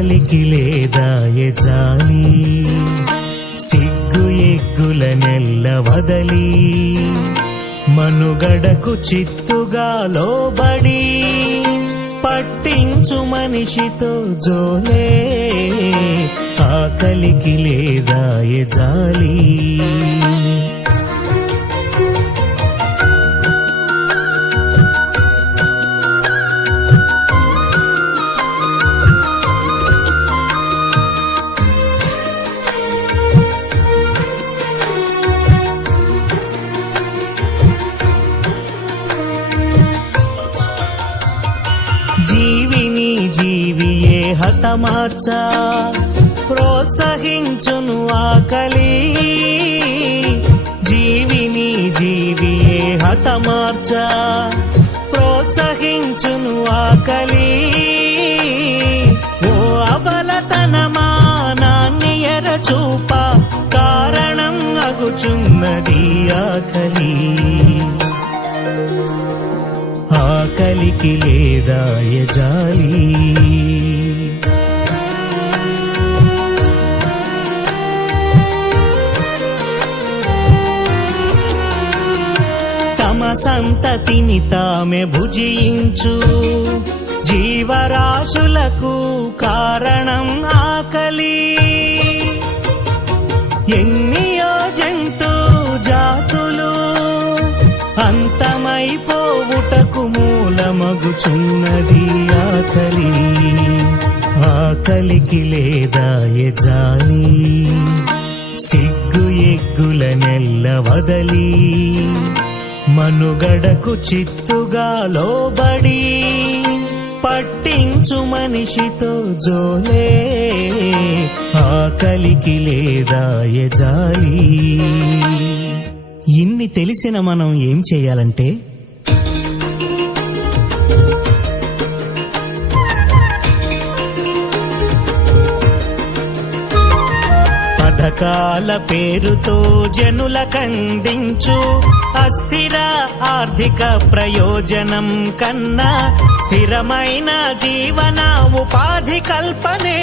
ఆకలికి లేదా ఎజాలి సిగ్గు ఎగ్గుల నెల్ల వదలి మనుగడకు చిత్తుగా లోబడి పట్టించు మనిషితో జోలే ఆకలికి లేదా ఎజాలి జీవిని జీవియే హతమార్చ ప్రోత్సహించును ఆకలి జీవిని జీవియే హతమార్చ ప్రోత్సహించును ఆకలి ఓ అబలతనమా నాన్ని ఎరచూప కారణం అగుచున్నది ఆకలి ఆకలికి లేదా ఎజాలి తమ సంతతిని తామే భుజించు జీవరాశులకు కారణం ఆకలి ఎన్నియో జంతు జాతులు అంతమైపోవుటకు మూలమగుచున్నది ఆకలి ఆకలికి లేదా ఎజాలి సిగ్గు ఎగ్గుల నెల్ల వదలి మనుగడకు చిత్తుగా లోబడి పట్టించు మనిషితో జోలే ఆకలికి లేదా ఎజాలి ఇన్ని తెలిసిన మనం ఏం చేయాలంటే పథకాల పేరుతో జనులకందించు అస్థిర ఆర్థిక ప్రయోజనం కన్నా స్థిరమైన జీవన ఉపాధి కల్పనే